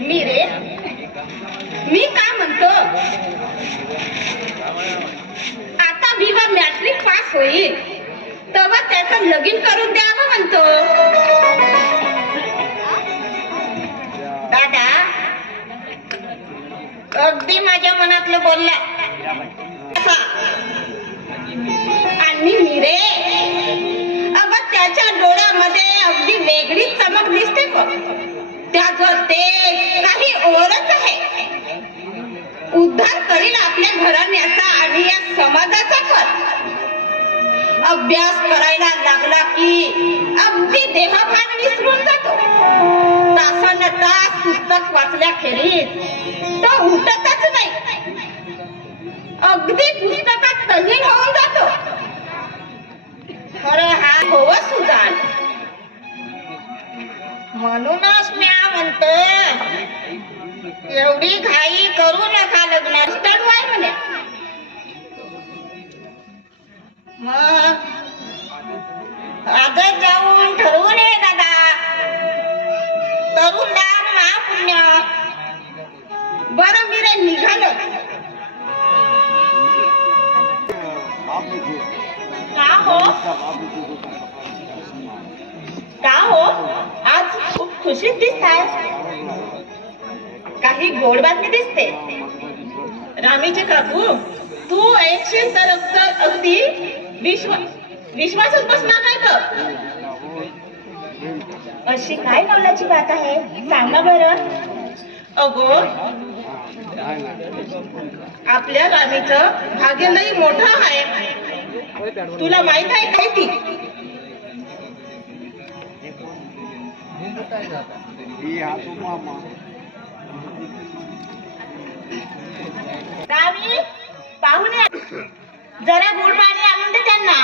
मी रे, मी काय म्हणतो, आता विवा मॅट्रिक पास होईल तेव्हा त्याचं लगीन करून द्यावं म्हणतो. दादा अगदी माझ्या मनातलं बोलला. आणि मी रे, अगं त्याच्या डोळ्यामध्ये अगदी वेगळी चमक दिसते बघ. त्याचं ते काही ओरच आहे. उद्धार करील आपल्या घराण्याचा आणि या समाजाचा पण. अभ्यास करायला लागला की अगदी देहभान विसरून जातो. तासन तास पुस्तक वाचल्याखेरीज तो उठतच नाही. अगदी पुस्तकात तल्लीन होऊन जातो. खरं हा होव सुजान. म्हणूनच मी म्हणतो, एवढी घाई करू नका लग्न स्थळवाय म्हणे. मग आजच जाऊन ठरवून ये दादा. तरुण नाम महापुण्य. बरं मी रे निघालो. का हो, का हो, आज खूप खुशीत दिसताय. काही गोड बातमी दिसते. रामीचे काकू, तू ऐकशील तर अगदी विश्वासच बसणार नाही तर. अशी काय नवलाची बात आहे, सांगा बरं. अगो, आपल्या राणीचं भाग्य लई मोठं आहे. तुला माहित आहे काय ती? रामी, पाहुणे जरा गोड पाणी आणून दे त्यांना.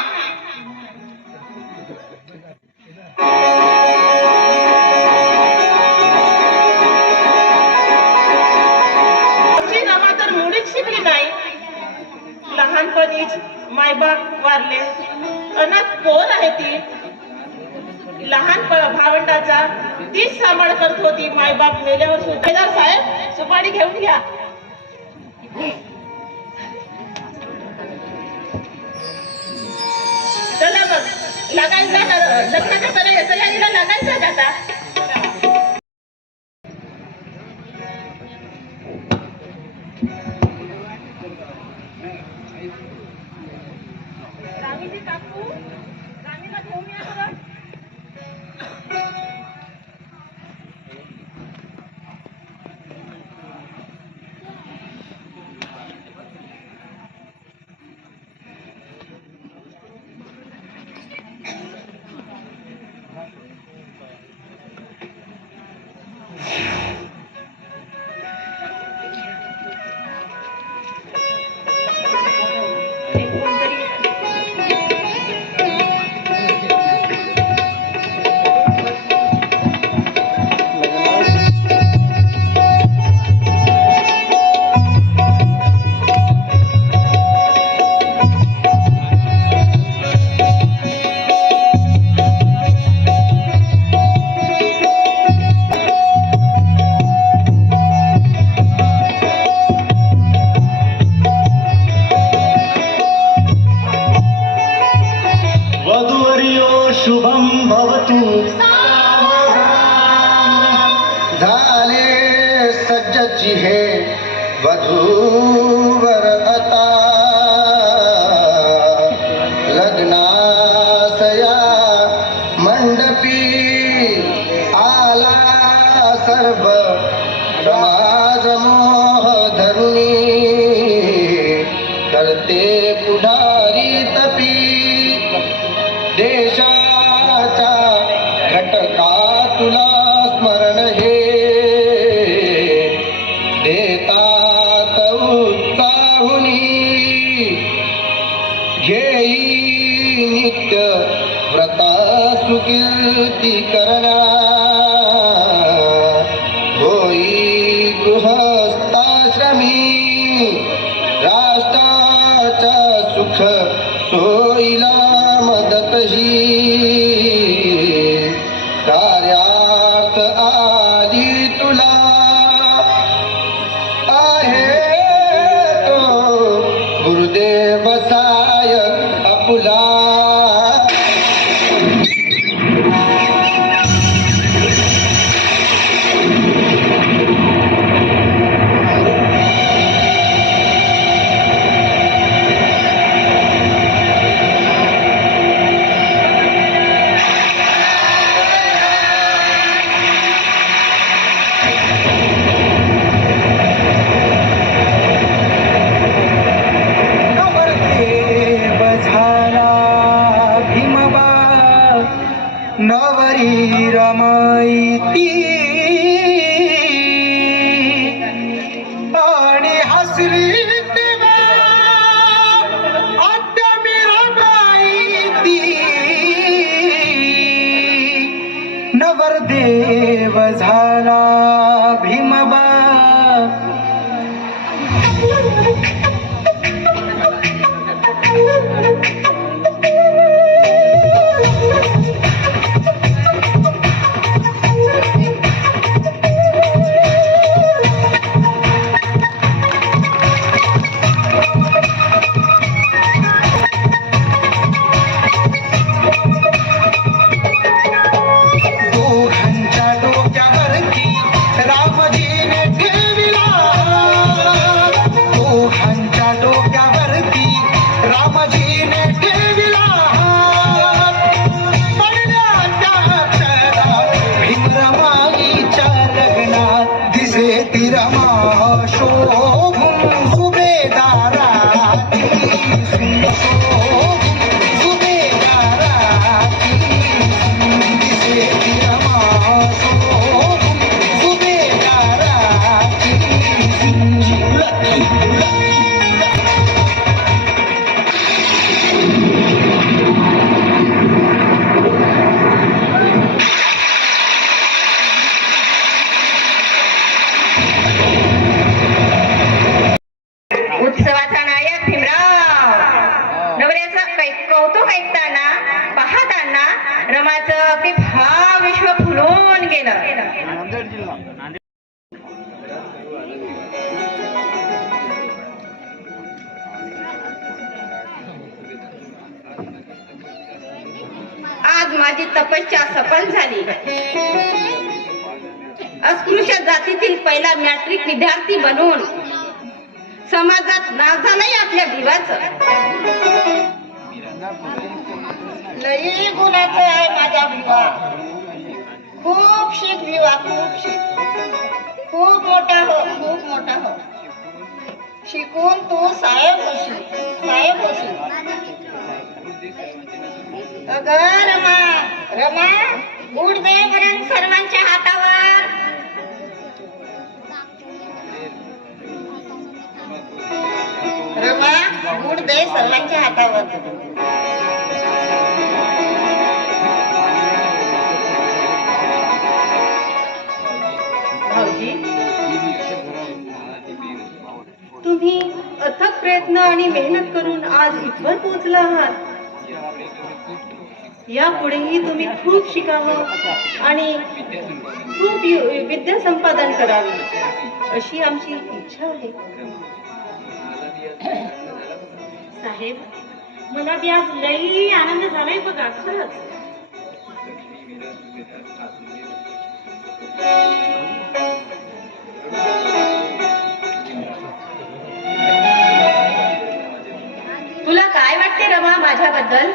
रमा तर मुळीच शिकली नाही. लहानपणीच मायबाप वारले. अनाथ पोर आहे ती. लहान भावंडाचा तीच सांभाळ करत होती. मायबाप मेल्यावर सुभेदार साहेब, सुपारी घेऊन घ्या. चला मग लागायचा, लग्नाच्या तयारीला लागायचं आता. रामीजी काकू, रामीला घेऊन या बरं. शुभम भवतु. झाले सज्जची हे वधूवर आता. लग्नासया मंडपी आला सर्व समाज मोह धरुणी. करते पुढारी तपी देशाच्या घटका तुला स्मरण हे. देतात उत्साहुनी घेई नित्य व्रता सुकीर्ती करण्या. होई गृहस्थाश्रमी राष्ट्राच्या सुख सोयीला मदतही. कार्यार्थ आली तुला नवरी रमाईती आणि हसली तेव्हा आद्यमी रमाईती नवरदेव झाला भीमबा उत्सवाचा नायक भीमराव. नवऱ्याचं कौतुक ऐकताना पाहताना रमाचं अगदी भाव विश्व फुलून गेलं. आज माझी तपस्या सफल झाली. अस्पृश्य जातीतील पहिला मॅट्रिक विद्यार्थी बनून समाजात नाव झालंय आपल्या भिवाचं. लई गुणाचं आहे माझा भिवा. खूप शिक भिवा, खूप शिक. खूप मोठा हो, खूप मोठा हो. शिकून तू साहेब होशील, साहेब होशील. अगं रमा, रमा गुड दे बरं सर्वांच्या हातावर. रमा गुड दे सर्वांच्या हातावर. भाऊजी, तुम्ही अथक प्रयत्न आणि मेहनत करून आज इथवर पोहोचला आहात. यापुढेही तुम्ही खूप शिकावं आणि खूप विद्या संपादन करावी अशी आमची इच्छा आहे. साहेब, मला बी आज लई आनंद झालाय बघा, खरंच. तुला काय वाटते रमा माझ्याबद्दल?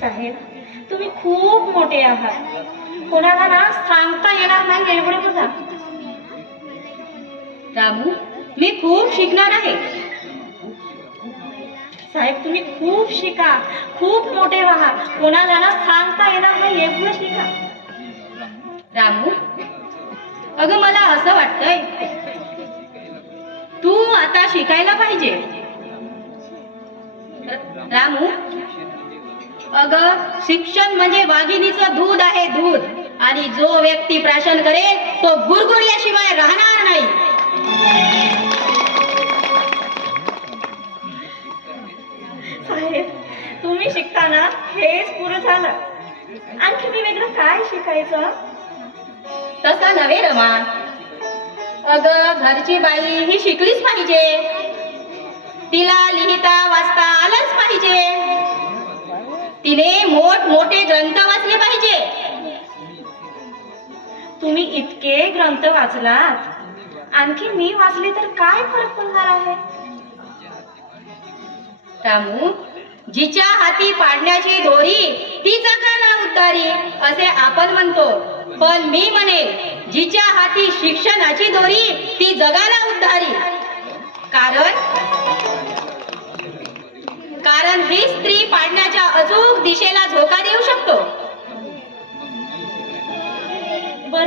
साहेब, तुम्ही खूप मोठे आहात. कोणाला ना सांगता येणार नाही एवढे बघा. रामू, मी खूप शिकणार आहे. साहेब, तुम्ही खूप शिका, खूप मोठे व्हा. कोणाला ना सांगता येणार नाही एवढं शिका. रामू, अगं मला असं वाटतंय तू आता शिकायला पाहिजे. रामू, अगं शिक्षण म्हणजे वाघिणीचं दूध आहे, दूध. आणि जो व्यक्ती प्राशन करेल तो गुरगुरल्याशिवाय राहणार नाही. साहेब, तुम्ही शिकताना हेच पुरं झालं. आणखी मी वेगळं काय शिकायचं? तसं नव्हे रमा. अगं घरची बाई ही शिकलीच पाहिजे. तिला लिहिता वाचता आलंच पाहिजे. तिने मोठमोठे ग्रंथ वाचले पाहिजे. तुम्ही इतके ग्रंथ वाचलात, आणखी मी वाचले तर काय फरक पडणार आहे? रामू, जिच्या हाती पाडण्याची दोरी ती जगाला उद्धारी असे आपण म्हणतो. पण मी म्हणेन जिच्या हाती शिक्षणाची दोरी ती जगाला उद्धारी. कारण ही स्त्री पाडण्याच्या अचूक दिशेला धोका देऊ शकते.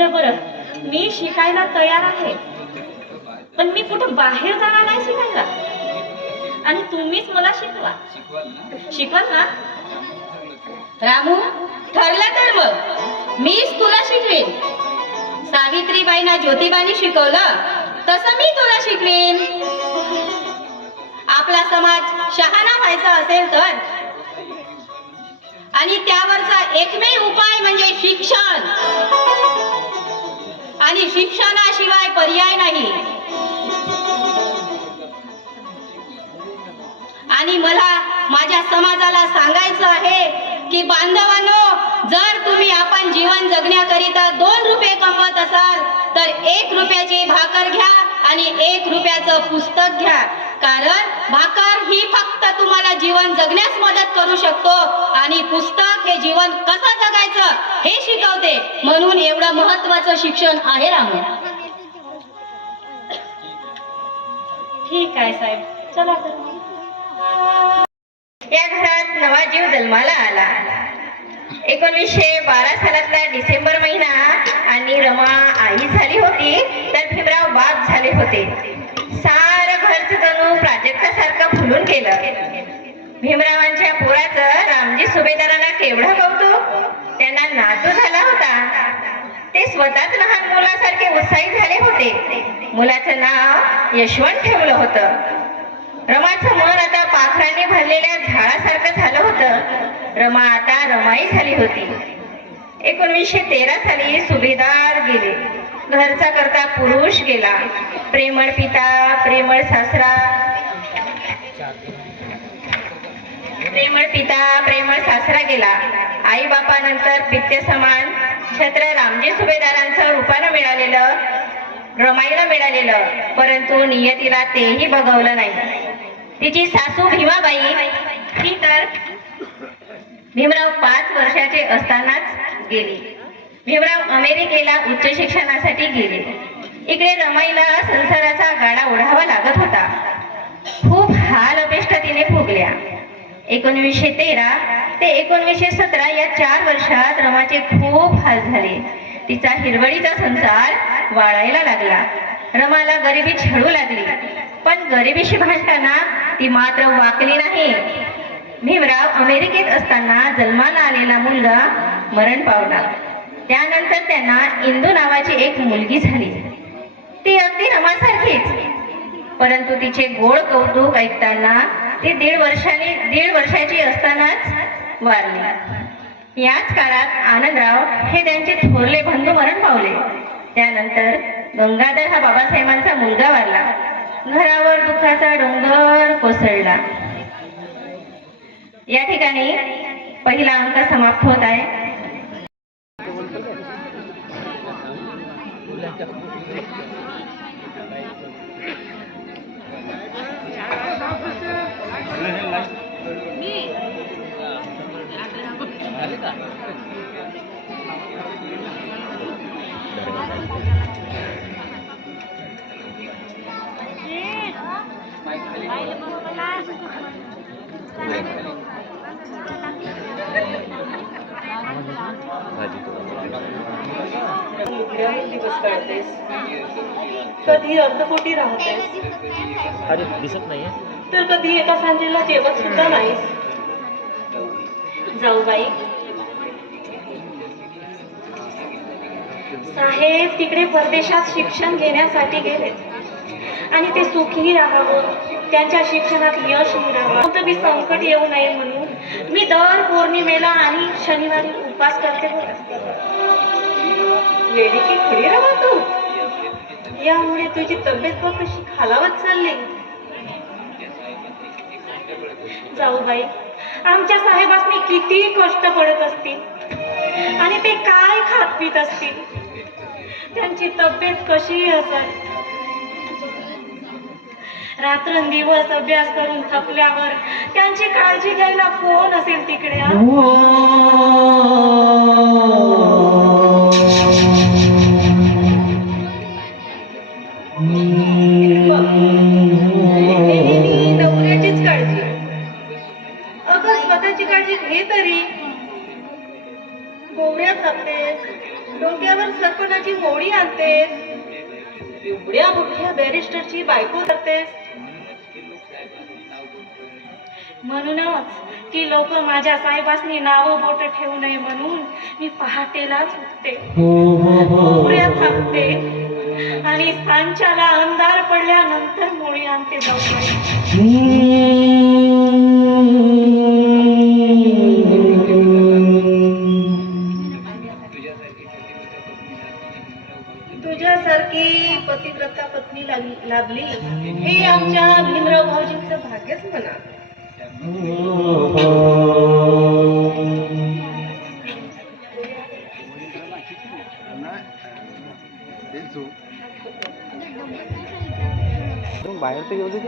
बरं, मी शिकायला तयार आहे, पण मी कुठं बाहेर जाणार नाही शिकायला. आणि तुम्हीच मला शिकवाल ना? रामू, ठरलं तर मग मीच तुला शिकवेन. सावित्रीबाईंना ज्योतिबानी शिकवलं तसं मी तुला शिकवेन. आपला समाज शहाणा व्हायचा असेल तर, आणि त्यावरचा एकमेव उपाय म्हणजे शिक्षण, आणि शिक्षणाशिवाय पर्याय नाही. आणि मला माझ्या समाजाला सांगायचं आहे की बांधवांनो, जर तुम्ही आपण जीवन जगण्याकरिता 2 रुपये कमवत असाल तर 1 रुपयाची भाकर घ्या आणि 1 रुपयाचं पुस्तक घ्या. कारण भाकर ही फक्त तुम्हाला जीवन जगण्यास मदत करू शकतो आणि पुस्तक हे जीवन कसं जगायचं हे शिकवते. म्हणून एवढं महत्वाचं शिक्षण आहे रामू. ठीक आहे साहेब, चला तर. या घरात नवा जीव जन्माला आला. 1912 सालातला डिसेंबर महिना आणि रमा आई झाली होती तर भीमराव बाप झाले होते. सारं घरचं जणू प्राजक्तासारखं फुलून गेलं. भीमरावांच्या पोराचं रामजी सुभेदारांना केवढं कौतुक. त्यांना नातू झाला होता. ते स्वतःच लहान मुलासारखे उत्साही झाले होते. मुलाचं नाव यशवंत ठेवलं होतं. रमाचं मन आता पाखराने भरलेल्या झाडासारखं झालं होतं. रमा आता रमाई झाली होती. 1913 साली सुभेदार गेले. घरचा करता पुरुष गेला. प्रेमळ पिता, प्रेमळ सासरा, प्रेमळ सासरा गेला. आई बापानंतर पित्य समान छत्र रामजी सुभेदारांचं रूपानं मिळालेलं, रमाईला मिळालेलं, परंतु नियतीला तेही बघवलं नाही. तिची सासू भीमाबाई ही तर भीमराव 5 वर्षाचे असतानाच गेली. भीमराव अमेरिकेला उच्च शिक्षणासाठी गेले. इकडे रमाईला संसाराचा गाडा ओढावा लागत होता. खूप हाल अपेष्टा तिने भोगल्या. 1913 ते 1917 या 4 वर्षात रमाचे खूप हाल झाले. तिचा हिरवळीचा संसार वाळायला लागला. रमाला गरिबी छळू लागली, पण गरिबीशी भांडताना ती मात्र वाकली नाही. भीमराव अमेरिकेत असताना जन्माला आलेला मुलगा मरण पावला. त्यानंतर त्यांना इंदू नावाची एक मुलगी झाली. ती अगदी रमासारखीच, परंतु तिचे गोड कौतुक ऐकताना ती 1.5 वर्षाची असतानाच वारली. याच काळात आनंदराव हे त्यांचे थोरले बंधू मरण पावले. त्यानंतर गंगाधर हा बाबासाहेबांचा मुलगा वारला. घरावर दुःखाचा डोंगर कोसळला. या ठिकाणी पहिला अंक समाप्त होत आहे. दिवस काढतेस, कधी अर्धपोटी राहतेस, अरे दिसत नाहीये तर कधी एका सांजेला जेवत सुद्धा नाहीस. जाऊबाई साहेब तिकडे परदेशात शिक्षण घेण्यासाठी गेले आणि ते सुखी राहावं, त्यांच्या शिक्षणात यश मिळावं, कोणतं संकट येऊ नये म्हणून मी दर पौर्णिमेला आणि शनिवारी उपवास करते होते. वेडीची खडी रवा तू. यामुळे तुझी तब्येत बघ कशी खालावत चालली. जाऊबाई आमच्या साहेबांनी किती कष्ट पडत असतील आणि ते काय खात पित असतील, त्यांची तब्येत कशी असेल. रात्रंदिवस अभ्यास करून थकल्यावर त्यांची काळजी घ्यायला कोण असेल तिकडे. नवऱ्याचीच काळजी. अगं स्वतःची काळजी घे तरी. कोवऱ्या थापतेस, डोक्यावर सरपणाची मोडी आणतेस, एवढ्या मोठ्या बॅरिस्टरची बायको करतेस. म्हणूनच ती लोक माझ्या साहेबांनी नावं बोट ठेवू नये म्हणून मी पहाटेलाच उठते, कोवऱ्या थापते आणि सांच्याला अंधार पडल्यानंतर मोळी आणते जाऊ. तुझ्यासारखी पतिव्रता पत्नी लाभली हे आमच्या भीमराव भाऊजींचं भाग्यच म्हणा. बाहेर तर घेऊ दे.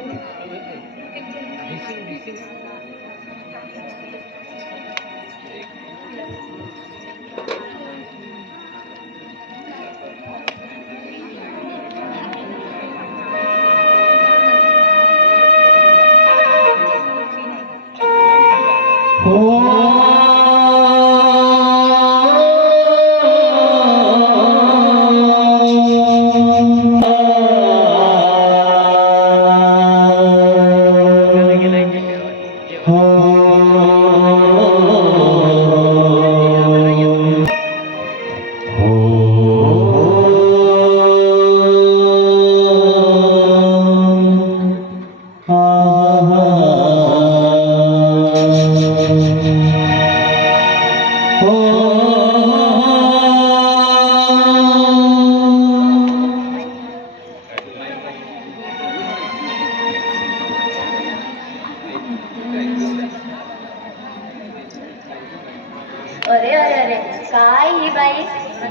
अरे अरे अरे काय ही बाई,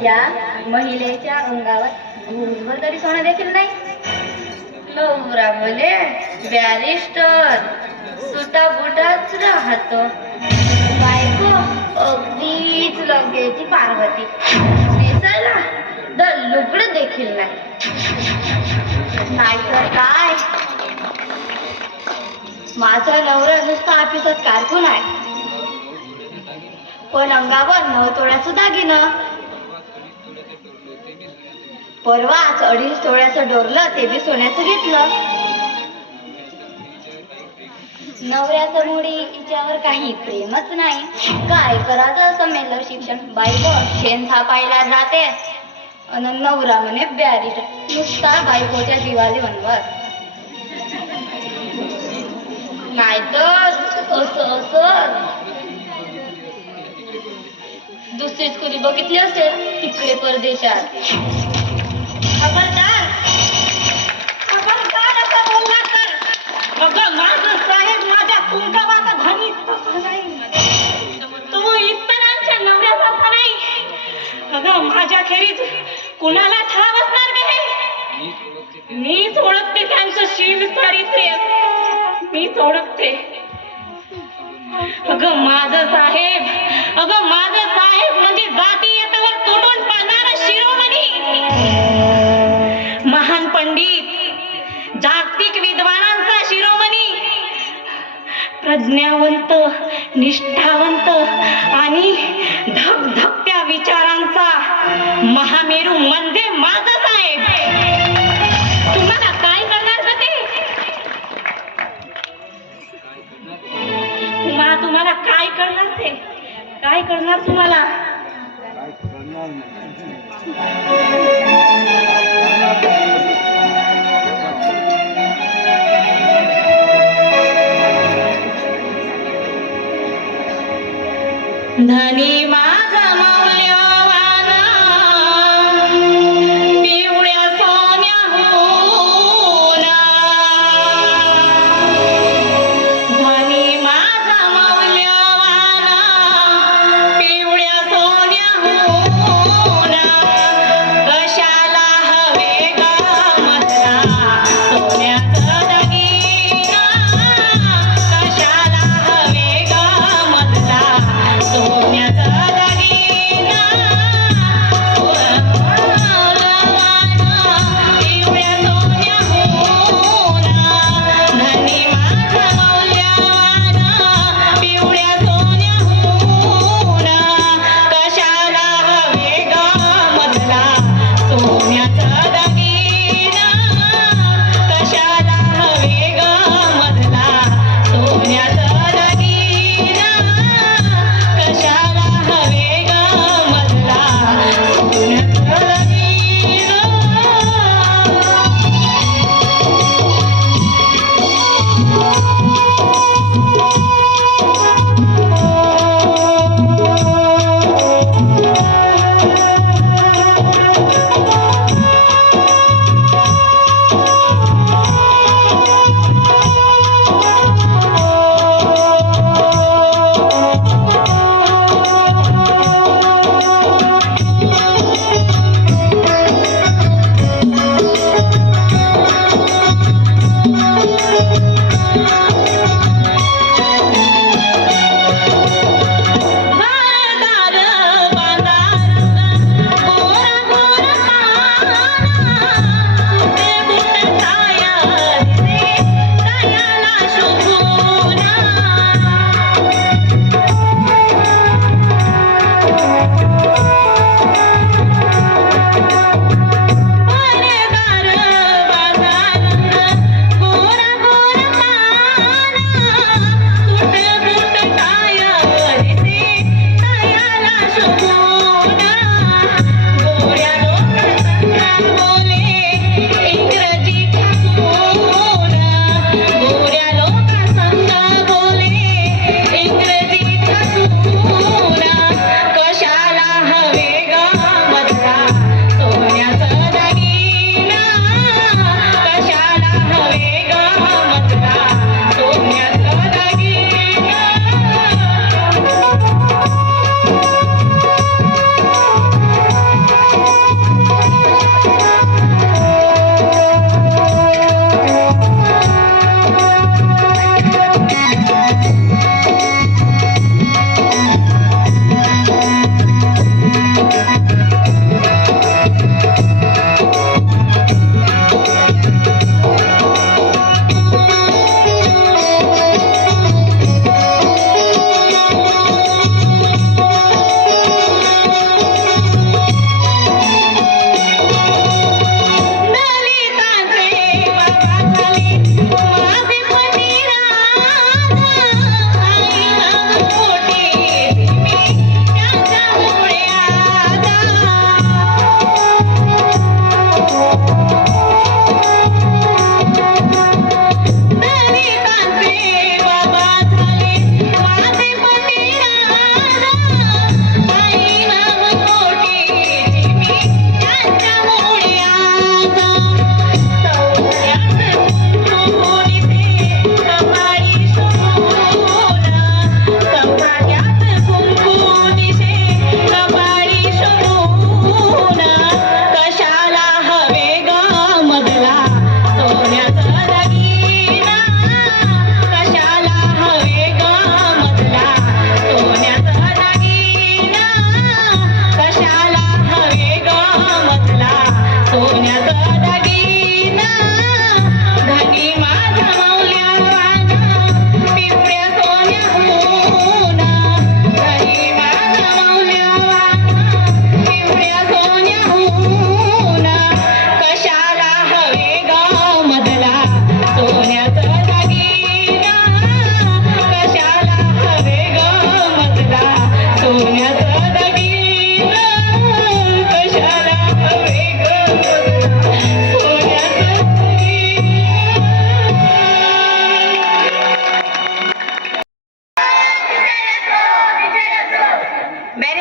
या महिलेच्या अंगावर भूलभर तरी सोनं देखील नाही. नवरा बोले बॅरिस्टर, सुटा बुटाच राहतो. बायको अगदीच लगेची पार्वती, दिसायला दल्लुकड देखील नाही. नाहीतर काय, माझा नवरा नुसता ऑफिसात कारकून आहे, पण अंगावर 9 तोळ्याचं दागिनं. परवाच 2.5 तोळ्याचं डोरलं, ते बी सोन्याचं घेतलं. नवऱ्याचं मुडी हिच्यावर काही प्रेमच नाही. काय करायचं असं मेलं शिक्षण. बायको शेण थापायला जाते आणि नवरा म्हणे बॅरिस्टर, नुसता बायकोच्या जीवाले वनवास. नाहीतर असं दुसरीच कुणी बघितली असेल तिकडे परदेशात. खबरदार खबरदार असं बोलला तर. अगं माझं साहेब माझ्या कुंकवाचा धनी तसा नाही, तो इतरांच्या नवऱ्यासारखा नाही. अगं माझ्या खेरीज कुणाला ठाव असणार नाही. मीच ओळखते त्यांचं शील चारित्र्य, मीच ओळखते. अगं माझं साहेब म्हणजे जातीयतेवर तुटून पडणारा शिरोमणी, महान पंडित, जागतिक विद्वानांचा शिरोमणी, प्रज्ञावंत, निष्ठावंत आणि धगधगत्या विचारांचा महामेरू म्हणजे माझा साहेब. तुम्हाला काय करणार का ते? तुम्हाला काय करणार ते? काय करणार तुम्हाला? धनी माझा मौल्यवान पिवळ्या सोन्याहून, धनी माझा मौल्यवान पिवळ्या सोन्याहून, कशाला हवे ग मला सोन्याचं दागिनं, कशाला हवे ग मला सोन्याचं दागिनं.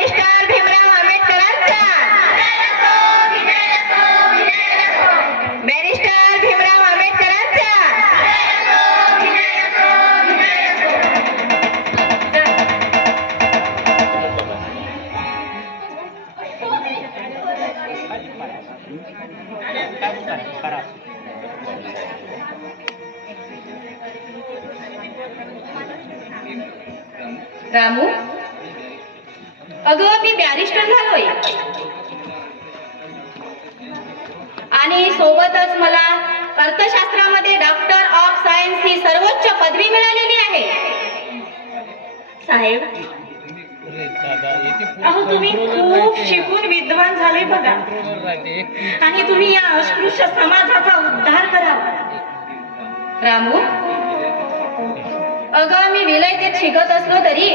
बॅरिस्टर भीमराव आंबेडकरांचा, बॅरिस्टर भीमराव आंबेडकरांचा. रामू, अगं मी बॅरिस्टर झालोय आणि सोबतच मला अर्थशास्त्रामध्ये डॉक्टर ऑफ सायन्स ही सर्वोच्च पदवी मिळालेली आहे. साहेब, अहो तुम्ही खूप शिकून विद्वान झाले बघा, आणि तुम्ही या अस्पृश्य समाजाचा उद्धार करावा. रामू, अगं मी विलयतेत शिकत असलो तरी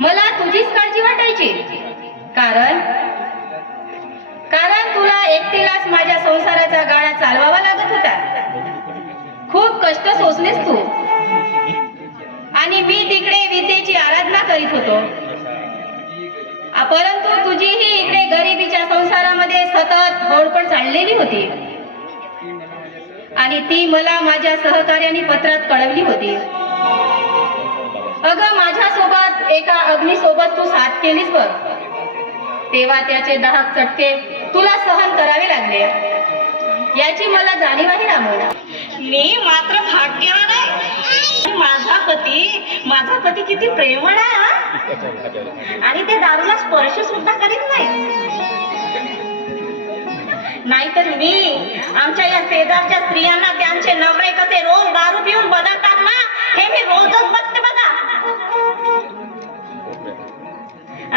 मला तुझीच काळजी वाटायची, कारण तुला एकटीलाच माझ्या संसाराचा गाडा चालवावा लागत होता. खूप कष्ट सोसलेस तू, आणि मी तिकडे विद्येची आराधना करीत होतो. परंतु तुझीही इकडे गरिबीच्या संसारामध्ये सतत होडपण चाललेली होती, आणि ती मला माझ्या सहकार्याने पत्रात कळवली होती. अगं माझ्यासोबत एका अग्नीसोबत तू साथ केलीस बघ, तेव्हा त्याचे 10 चटके तुला सहन करावे लागले, याची मला जाणीव आहे रामू. मी मात्र भाग्यवान आहे. माझा पती किती प्रेमळ आहे हा? आणि ते दारूला स्पर्श सुद्धा करीत नाही. नाहीतर मी आमच्या या शेजारच्या स्त्रियांना त्यांचे नवरे कसे रोज दारू पिऊन बदलतात ना, हे मी रोजच बघते बघा.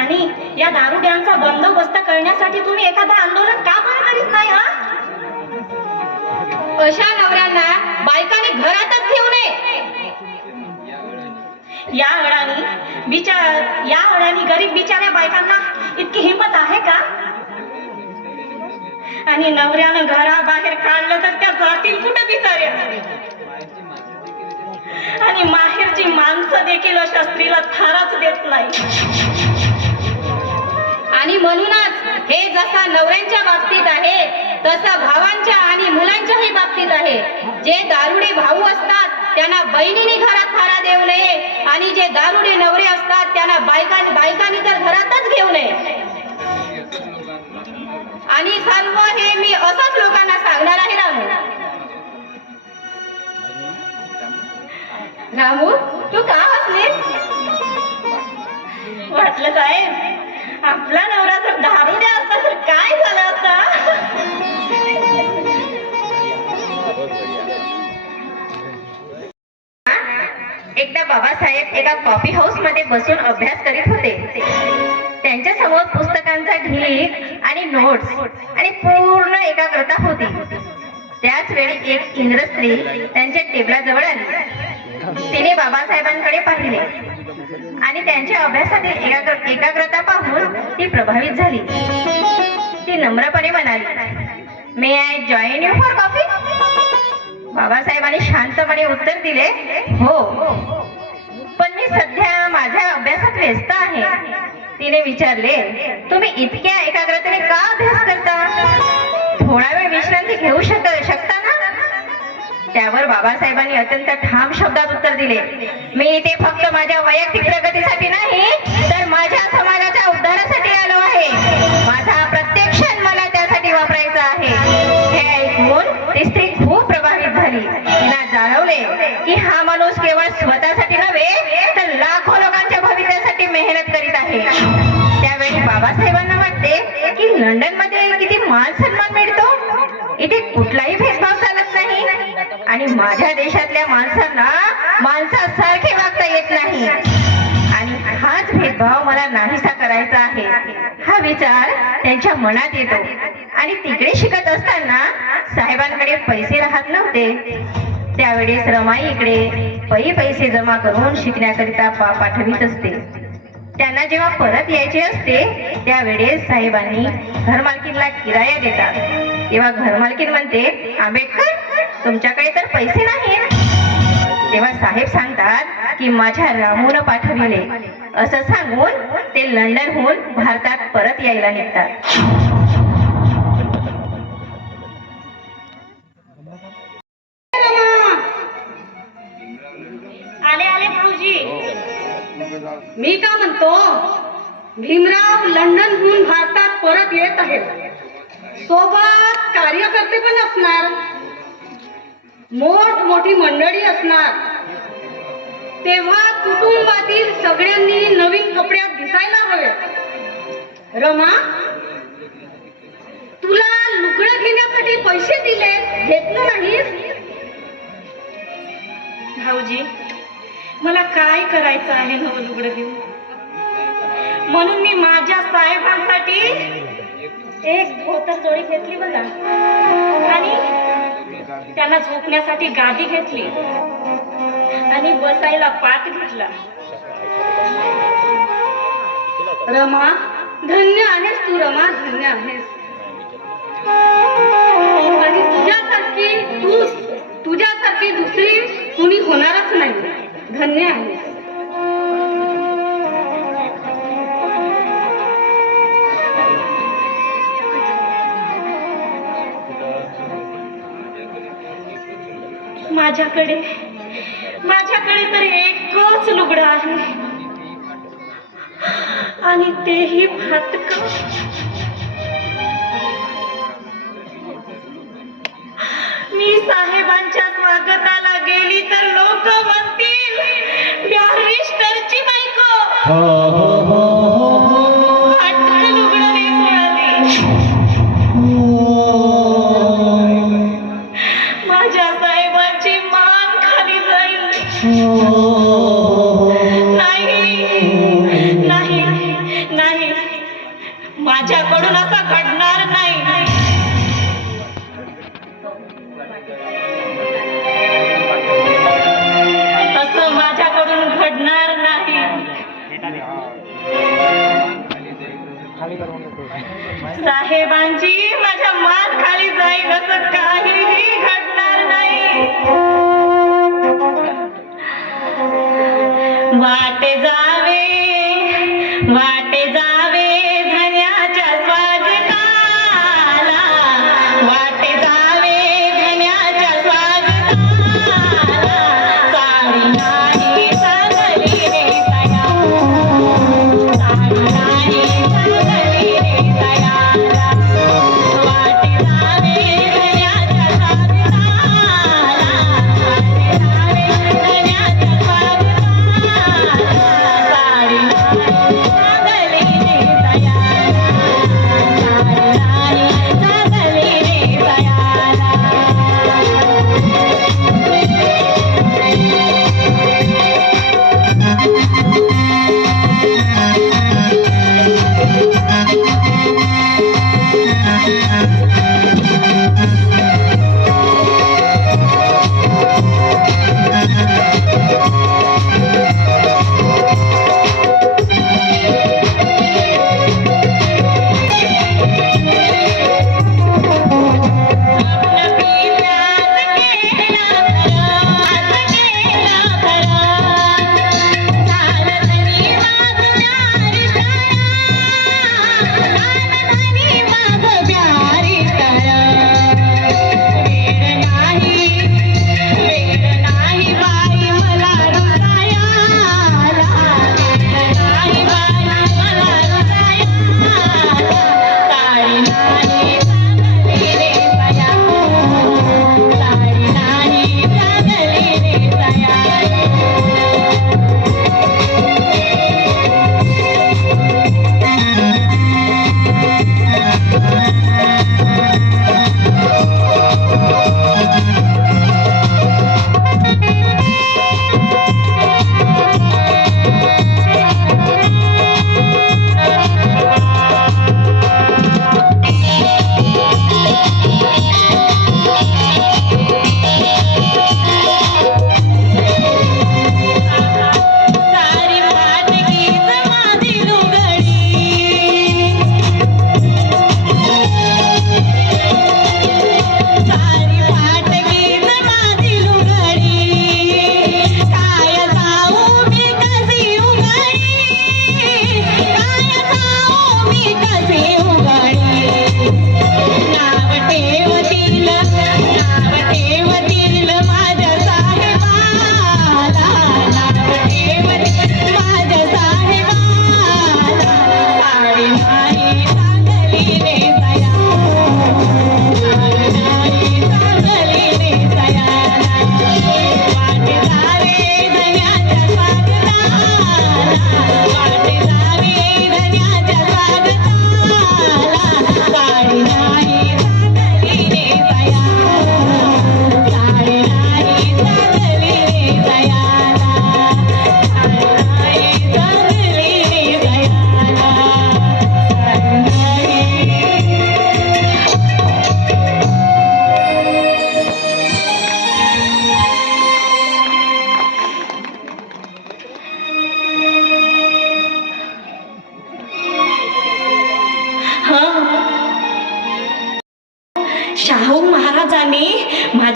आणि या दारुड्यांचा बंदोबस्त करण्यासाठी तुम्ही एखादं आंदोलन का बरं करीत नाही हा? अशा नवऱ्यांना बायकाने घरातच ठेवू नये. या अडाणी गरीब बिचाऱ्या बायकांना इतकी हिंमत आहे का? आणि नवऱ्यानं घराबाहेर काढलं तर त्या जातील कुठं बिचाऱ्या? आणि माहेरची माणसं देखील अशा स्त्रीला थाराच देत नाही. आणि म्हणूनच हे जसा नवऱ्यांच्या बाबतीत आहे तसं भावांच्या आणि मुलांच्याही बाबतीत आहे. जे दारुडे भाऊ असतात त्यांना बहिणीने घरात थारा देऊ नये, आणि जे दारुडे नवरे असतात त्यांना बायकांनी तर घरातच घेऊ नये. आणि सर्व हे मी असंच लोकांना सांगणार आहे. रामू, तू का हसलीस? वाटलं साहेब आपला नवरा जर दारुड्या असता तर काय झालं असतं? एकदा बाबासाहेब एका कॉफी हाऊस मध्ये बसून अभ्यास करीत होते. त्यांच्या समोर पुस्तकांचा ढीग आणि नोट्स आणि पूर्ण एकाग्रता होती. त्याच वेळी एक इंग्रज स्त्री त्यांच्या टेबलाजवळ आली. तिने बाबासाहेबांकडे पाहिले आणि त्यांच्या अभ्यासातील एकाग्रता पाहून ती प्रभावित झाली. ती नम्रपणे म्हणाली, may I join you for coffee? बाबासाहेबांनी शांतपणे उत्तर दिले, हो, पण मी सध्या माझ्या अभ्यासात व्यस्त आहे. तिने विचारले, तुम्ही इतक्या एकाग्रतेने का अभ्यास करता? थोडा वेळ विश्रांती घेऊ शकता ना? त्यावर बाबासाहेबांनी अत्यंत ठाम शब्दात उत्तर दिले, मी इथे फक्त माझ्या वैयक्तिक प्रगतीसाठी नाही तर माझ्या समाजाच्या उद्धारासाठी आलो आहे. माझा प्रत्येक क्षण मला त्यासाठी वापरायचा आहे. हे ऐकून ती स्त्री खूप प्रभावित झाली. तिला जाणवले की हा माणूस केवळ स्वतःसाठी नव्हे तर लाखो लोकांच्या भविष्यासाठी मेहनत करीत आहे. त्यावेळी बाबासाहेबांना वाटते की लंडन मध्ये किती मान सन्मान मिळतो, इथे कुठलाही भेदभाव चालत नाही, आणि माझ्या देशातल्या माणसांना माणसासारखे वागता येत नाही, आणि हाच भेदभाव मला नाहीसा करायचा आहे. हा विचार त्यांच्या मनात येतो. आणि तिकडे शिकत असताना साहेबांकडे पैसे राहत नव्हते. त्यावेळेस रमाई इकडे पैसे जमा करून शिकण्याकरिता पाठवित असते. त्यांना जेव्हा परत यायचे असते त्यावेळेस साहेबांनी घरमालकीनला किराया देतात. तेव्हा घरमालकीन म्हणते, आंबेडकर तुमच्याकडे तर पैसे नाहीत. तेव्हा साहेब सांगतात की माझ्या रामून पाठविले असं सांगून ते लंडनहून भारतात परत यायला निघतात. आले आले भाऊजी. मी का म्हणतो, भीमराव लंडनहून भारतात परत येत आहेत. सोबत कार्यकर्ते पण असणार, मोठी मंडळी असणार. तेव्हा कुटुंबातील सगळ्यांनी नवीन कपड्यात दिसायला हवे. रमा, तुला लुगडं घेण्यासाठी पैसे दिले, घेतलं नाहीस? भाऊजी, मला काय करायचं आहे नवं लुगडं घेऊन, म्हणून मी माझ्या साहेबांसाठी एक धोतर जोडी घेतली बघा, आणि त्यांना झोपण्यासाठी गादी घेतली आणि बसायला पाट घेतला. रमा, धन्य आहेस तू रमा, धन्य आहेस. आणि तुझ्यासारखी दुसरी कुणी होणारच नाही. धन्य आहेस. माझ्याकडे तर एकच लुगडं आहे, आणि तेही फाटकं. मी साहेबांच्या स्वागताला गेली तर लोक म्हणतील बॅरिस्टरची बायको. फाटकं लुगडं नेसून आली. माझ्या साहेबांची मान खाली जाईल. नाही, माझ्याकडून असं घडणार नाही. असं माझ्याकडून घडणार नाही. साहेबांची माझ्या मान खाली जाईल असं काहीही घडणार नाही. वाटे जावे धन्याच्या स्वागताला, वाटे जावे धन्याच्या स्वागताला. साडी नाही चांगली रे तया, साडी नाही चांगली रे तयाला. वाटे जावे धन्याच्या स्वागताला, वाटे जावे धन्याच्या स्वागताला.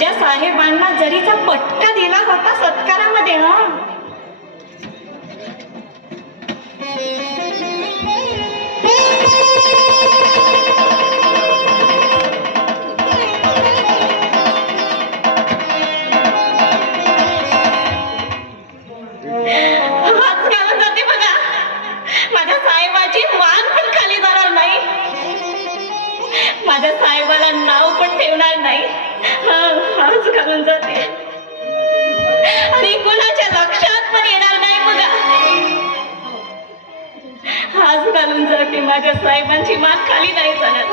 माझ्या साहेबांना जरीचा पटका दिला होता सत्कारामध्ये ना. हात घालून जाते बघा, माझ्या साहेबाची मान पण खाली जाणार नाही, माझ्या साहेबाला नाव पण ठेवणार नाही. हात घालून जाते आणि कुणाच्या लक्षात पण येणार नाही बघा. हात घालून जाते, माझ्या साहेबांची मान खाली नाही जाणार.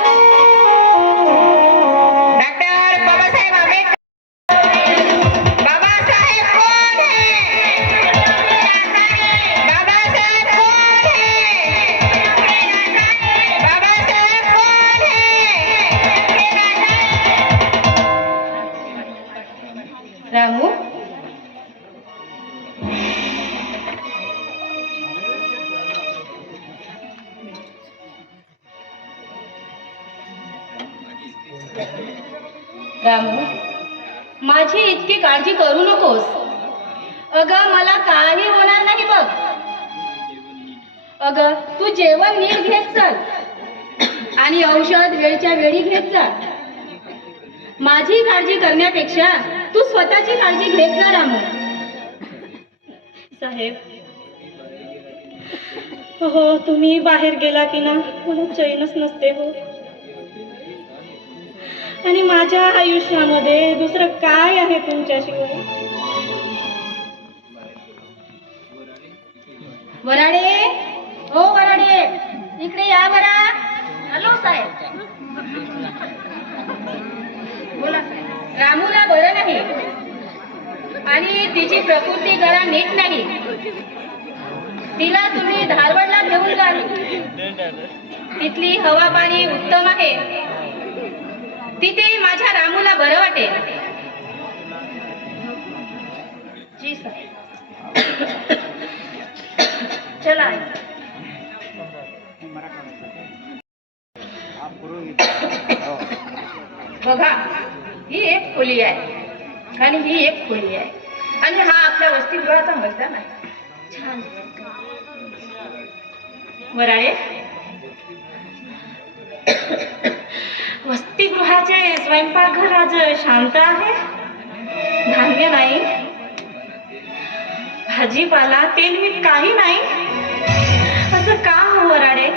डॉक्टर बाबासाहेब आंबेडकर. बाबासाहेब कोण है? बाबासाहेब कोण है? बाबासाहेब कोण है? रामू, रामू, माझी इतकी काळजी करू नकोस. अगं मला काही होणार नाही बघ. अगं तू जेवण नीट घेत चल आणि औषध वेळच्या वेळी घेत जा. माझी काळजी करण्यापेक्षा तू स्वतःची काळजी घेत जा रामू. साहेब, हो तुम्ही बाहेर गेला की ना मला चैनच नसते हो. आणि माझ्या आयुष्यामध्ये दुसरं काय आहे तुमच्याशिवाय? वराडे, हो वराडे, इकडे या बरा. हॅलो साहेब. बोला. रामूला बरं नाही आणि तिची प्रकृती जरा नीट नाही. तिला तुम्ही धारवडला घेऊन जाल. तिथली हवा पाणी उत्तम आहे. तिथे माझ्या रामूला बरं वाटेल. जी साहेब. चला. बघा, ही एक खोली आहे आणि ही एक खोली आहे आणि हा आपल्या वसतिगृहाचा मैदान आहे. छान. वराळे, वसतिगृहाचे स्वयंपाकघर आज शांत आहे. धान्य नाही, भाजीपाला, तेल मीठ काही नाही. असं का हो वराडे?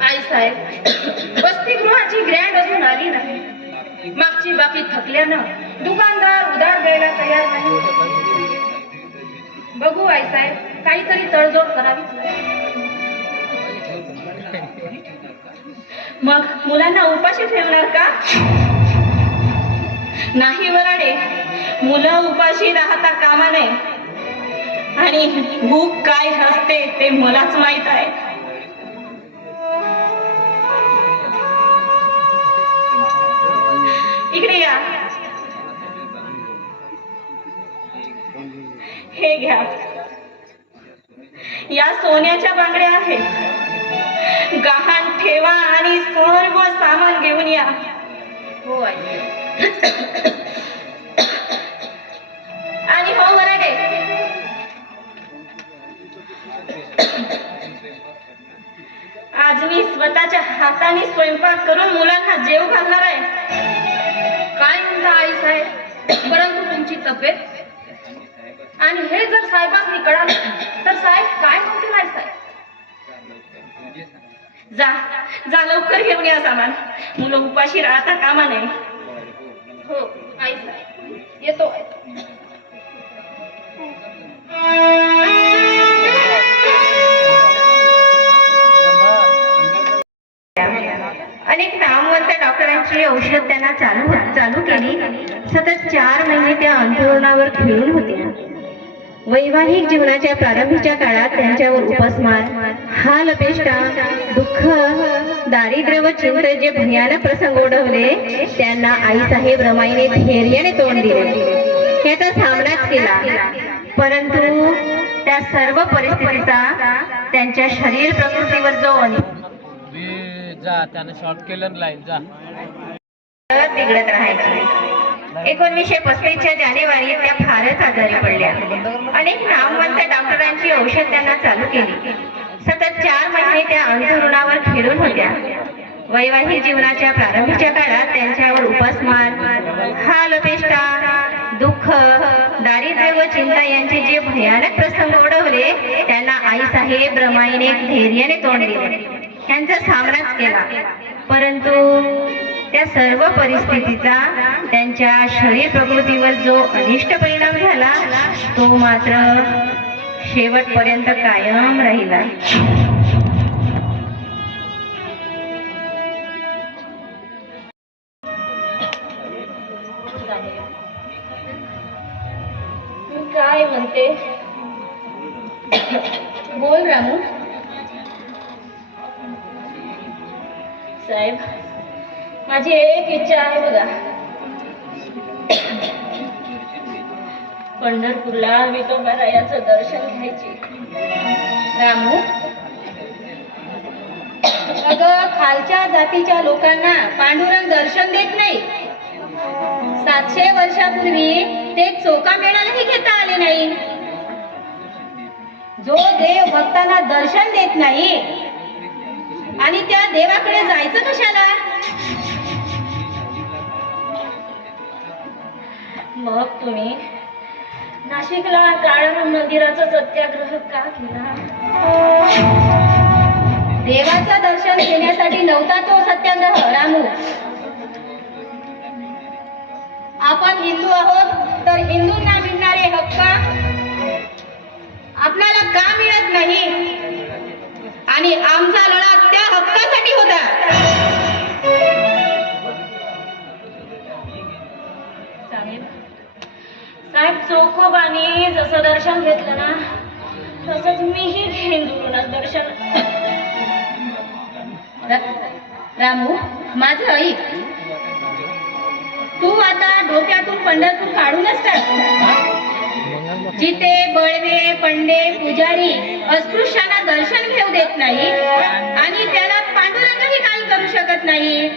आई साहेब, वसतिगृहाची ग्रँड अजून आली नाही. मागची बाकी थकल्यानं दुकानदार उधार द्यायला तयार नाही. बघू आई साहेब, काहीतरी तडजोड करावीच लागेल. मग मुलांना उपाशी ठेवणार का? नाही वराडे, मुलं उपाशी राहता कामा नये. आणि भूक काय असते ते मलाच माहित आहे. इकडे या. हे घ्या, या सोन्याच्या बांगड्या आहेत. गहाण ठेवा आणि सर्व सामान घेऊन या. हो आई. आणि हो वराडे, आज मी स्वतःच्या हाताने स्वयंपाक करून मुलांना जेव घालणार आहे. काय म्हणता आई साहेब? परंतु तुमची तब्येत आणि हे जर साहेबांनी कळालं तर साहेब काय म्हणतील आई साहेब? जा जा, लवकर घेऊन या सामान. मुलं उपाशी राहता कामा नये. हो आई साहेब, येतो आई. अनेक नामवंत डॉक्टरांची औषध त्यांना चालू केली. सतत 4 महिने त्या अंथरुणावर खिळून होत्या. वैवाहिक जीवनाच्या प्रारंभीच्या काळात त्यांच्यावर उपासमार, हाल अपेष्टा, दुःख, दारिद्र्य व चिंता जे भयानक प्रसंग ओढवले त्यांना आईसाहेब रमाईने धैर्याने तोंड दिले. याचा सामनाच केला. परंतु त्या सर्व परिस्थितीचा त्यांच्या शरीर प्रकृतीवर जो जा, त्याने शॉर्ट केलं लाईन जा. बिघडत राहायची. 1935च्या जानेवारीत त्या फारच आजारी पडल्या. अनेक नामवंत डॉक्टरांची औषध त्यांना चालू केली. सतत 4 महिने त्या अंथरुणावर खिळून होत्या. वैवाहिक जीवनाच्या प्रारंभीच्या काळात त्यांच्यावर उपासमार, हालअपेष्टा, दुःख, दारिद्र्य व चिंता यांचे जे भयानक प्रसंग ओढवले त्यांना आईसाहेब रमाईने धैर्याने तोंड दिले, त्यांचा सामनाच केला. परंतु त्या सर्व परिस्थितीचा त्यांच्या शरीर प्रकृतीवर जो अनिष्ट परिणाम झाला तो मात्र शेवटपर्यंत कायम राहिला. काय म्हणते? बोल रामू. साहेब, माझी एक इच्छा आहे बघा. पंढरपूरला विठोबारायाचं दर्शन घ्यायची. रामू, अगं खालच्या जातीच्या लोकांना पांडुरंग दर्शन देत नाही. 700 वर्षापूर्वी ते चोका मेळालाही घेता आले नाही. जो देव भक्तांना दर्शन देत नाही आणि त्या देवाकडे जायचं कशाला? मग तुम्ही नाशिकला काळाराम मंदिराचा सत्याग्रह का केला? देवाचं दर्शन घेण्यासाठी नव्हता तो सत्याग्रह रामू. आपण हिंदू आहोत तर हिंदूंना मिळणारे हक्क आपल्याला का मिळत नाही? आणि आमचा लढा त्या हक्कासाठी होता. साहेब, चोखोबाने जसं दर्शन घेतलं ना तसंच मीही हिंदूंना दर्शन. रामू, माझं ऐक. तू आता डोक्यातून पंढरपूर काढूनच टाक. जिथे बळवे, पंडे, पुजारी अस्पृश्यांना दर्शन घेऊ देत नाही आणि त्याला पांडुरंगही काही करू शकत नाही,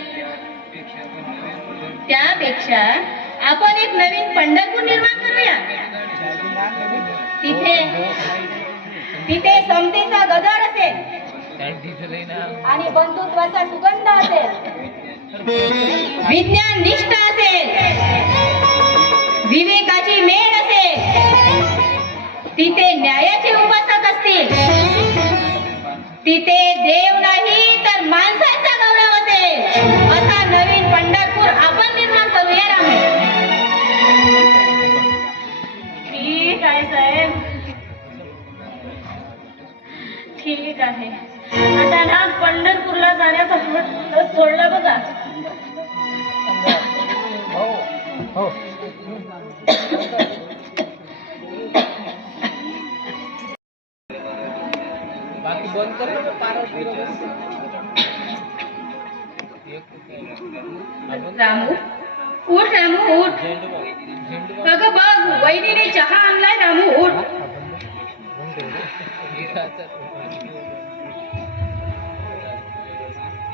त्यापेक्षा आपण एक नवीन पंढरपूर निर्माण करूया. तिथे समतेचा गजर असेल आणि बंधुत्वाचा सुगंध असेल, विज्ञान निष्ठ असेल, विवेकाची मेळ असेल, तिथे न्यायाचे उपासक असतील, तिथे देव नाही तर माणसाचा गौरव असेल, असा नवीन पंढरपूर आपण निर्माण करूया. रामू, ठीक आहे साहेब, ठीक आहे. आता ना पंढरपूरला जाण्याचा प्रयत्न सोडला बघा. रामू, उठ रामू, उठ. अगं बघ, वहिनीने चहा आणलाय. रामू, उठ.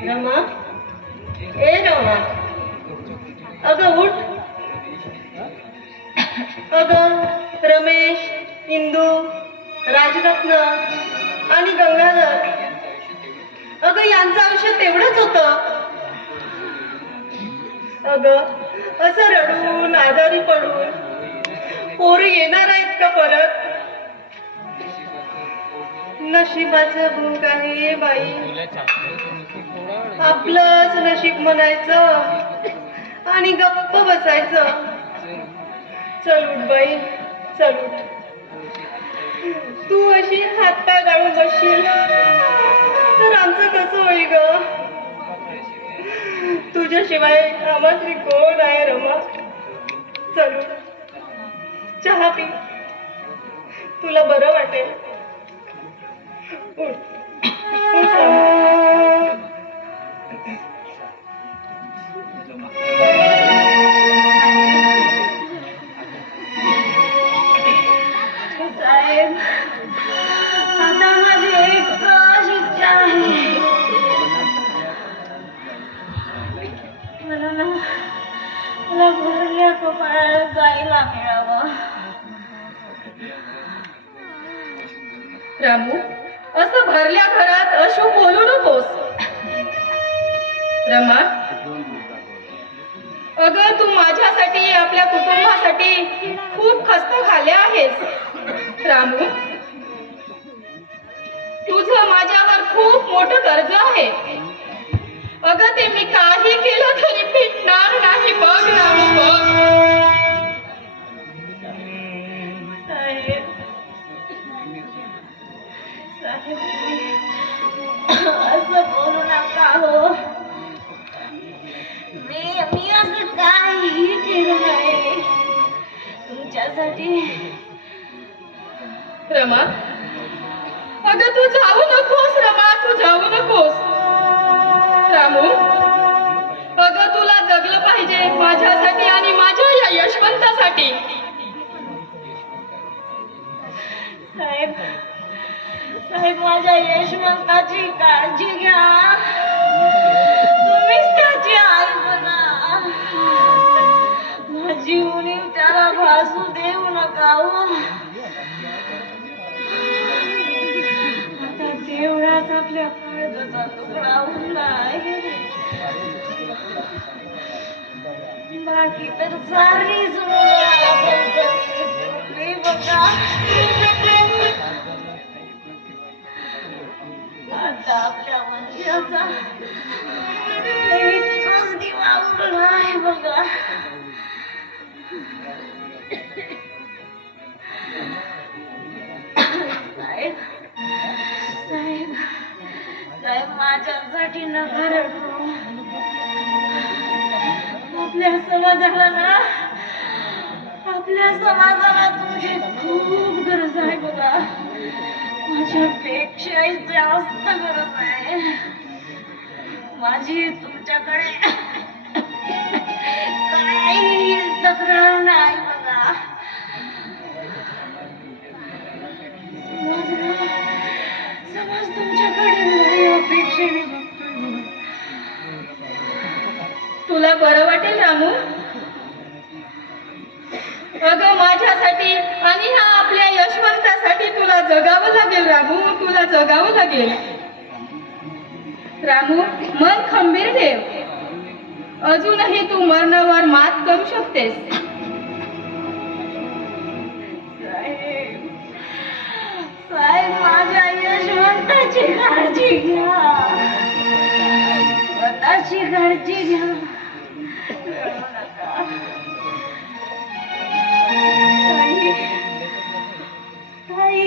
रमा, ए रमा, अगं उठ. अगं रमेश, इंदू, राजरत्न आणि गंगाधर, अगं यांचं आयुष्य तेवढंच होतं. अगं असं रडून आजारी पडून पोरं येणार आहेत का परत? नशिबाचं भूक आहे बाई. आपलंच नशीब म्हणायचं आणि गप्प बसायचं. चल उठ बाई, चल उठ. तू अशी हातपाय गाळून बसशील तर आमचं कसं होईल ग? तुझ्याशिवाय आम्हाला कोण आहे रमा? चल उठ, चहा पी, तुला बरं वाटेल. उठ, उठ साहेब, आता माझी एकच इच्छा आहे. मला ना रामू, असं भरल्या घरात अशू बोलू नकोस. रमा, अगं तू माझ्यासाठी, आपल्या कुटुंबासाठी खूप कष्ट खाल्ले आहेस. रामू, तुझं माझ्यावर खूप मोठं कर्ज आहे. अगं ते मी काही केलं तरी फिटणार नाही. बघ रामू, बघ. साहेब, साहेब, असं बोलू नका हो. मी असं काही केलं नाही तुमच्यासाठी. रमा, अगं तू जाऊ नकोस. रमा, तू जाऊ नकोस. रामू, अगं तुला जगलं पाहिजे माझ्यासाठी आणि माझ्या या यशवंतासाठी. साहेब, साहेब, माझ्या यशवंताची काळजी घ्या. तुम्हीच त्याची आई बना. माझी उणीव त्याला भासू देऊ नका हो. आता तेवढाच आपल्या काळजाचा तुकडा उरलाय. बाकी तर सारी जुळली बघा. आता आपल्या मंदिराचा एकच दिवा उरलाय बघा. साहेब, साहेब, साहेब, माझ्यासाठी नका रडू. आपल्या समाजाला तुमची खूप गरज आहे बघा. माझ्यापेक्षाही जास्त गरज आहे. माझी तुमच्याकडे काही तक्रार नाही बघा. समाज तुमच्याकडे मोठी अपेक्षेने बघतोय. तुला बरं वाटेल रामू. अगं माझ्यासाठी आणि ह्या आपल्या यशवंतासाठी तुला जगावं लागेल रामू. तुला जगावं लागेल. रामू, मन खंबीर ठेव. अजूनही तू मरणावर मात करू शकतेस. साहेब, साहेब, माझ्या यशवंताची काळजी घ्या. स्वतःची काळजी घ्या. रडू नका. ताई,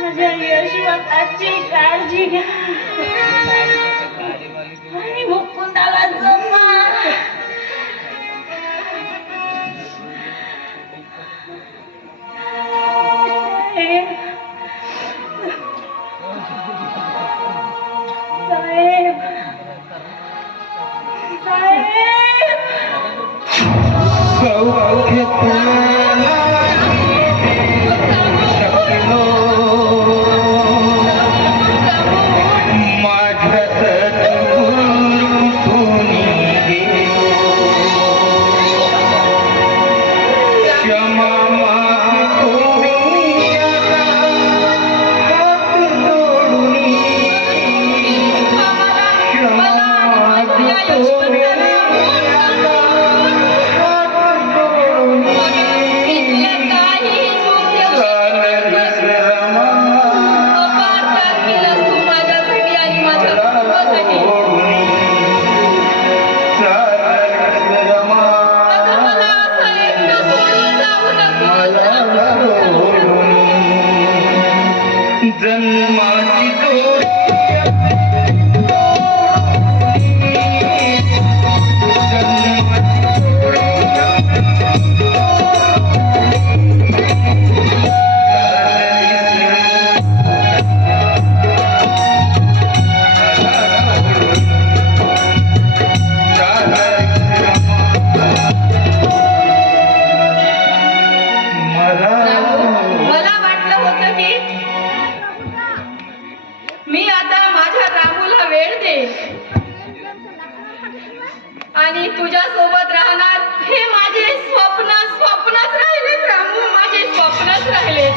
माझ्या यशवंताची काळजी घ्या आणि मुकुंदाला जमा. साहेब, साहेब, साहेब, सौख्य तुला शकलो माझ्या सद्गुरू कुठून गेलो. क्षमा मागोवी हात जोडून. क्षमा मागोवी जन्माची तोड मला वाटलं होतं की मी आता माझ्या रामूला वेळ देईन आणि तुझ्या सोबत राहणार. हे माझे स्वप्नच राहिले रामू. माझे स्वप्नच राहिले.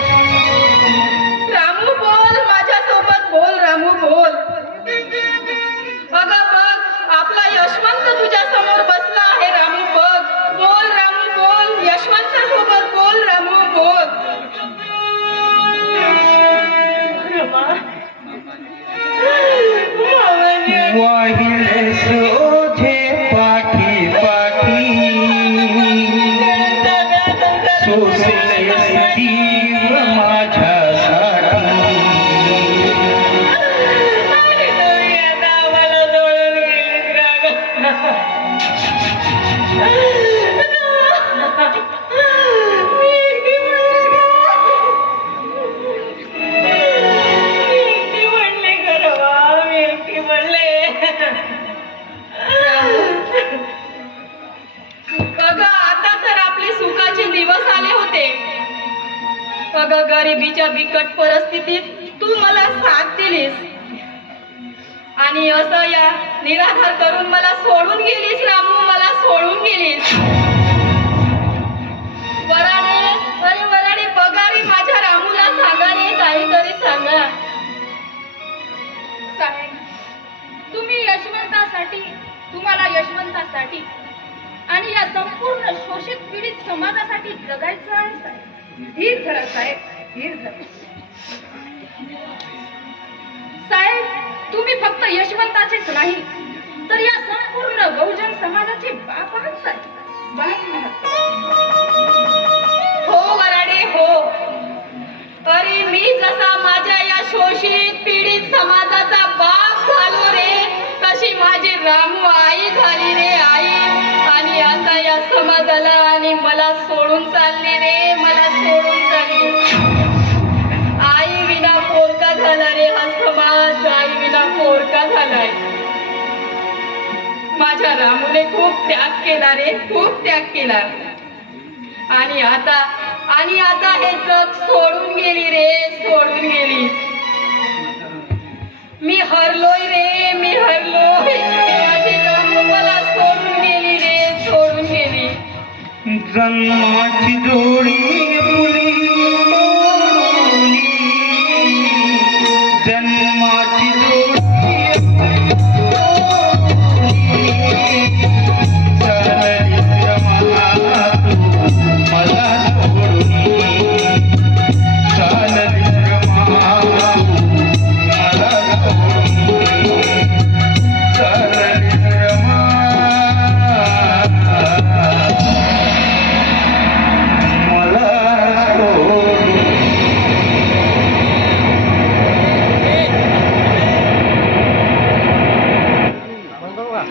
गरिबीच्या बिकट परिस्थितीत तू मला साथ दिलीस आणि असं या निराधार करून मला सोडून गेलीस रामू, मला सोडून गेलीस. वराडे, अरे वराडे पगारी माझ्या रामूला सांगा रे, काहीतरी सांगा. साहेब, तुम्हाला यशवंतासाठी आणि या संपूर्ण शोषित पीडित समाजासाठी जगायचं आहे साहेब. धीर धरा साहेब, धीर धरा. साहेब, तुम्ही फक्त यशवंताचेच नाही तर या संपूर्ण बहुजन समाजाचे बाप आहात साहेब, बाप आहात. हो वराडे हो. अरे मी जसा माझ्या या शोषित पीडित समाजाचा बाप झालो रे, तशी माझी रामू आई झाली रे, आई. आणि आता या समाजाला आणि मला सोडून चालली रे, मला सोडून चालली. आई विना पोरका झाला रे हा समाज, आई विना पोरका झालाय. माझ्या रामूने खूप त्याग केला रे, खूप त्याग केला. आणि आता हे जग सोडून गेली रे, सोडून गेली. मी हरलोय रे, मी हरलोय. माझी रामू मला सोडून गेली रे, सोडून गेली. जन्माची जोडी फुली तोडली, जन्माची जोडी चालली रमा तू मला सोडून, चालली रमा मला सोडून, चालली रमा मला सोडून. बंद करू का?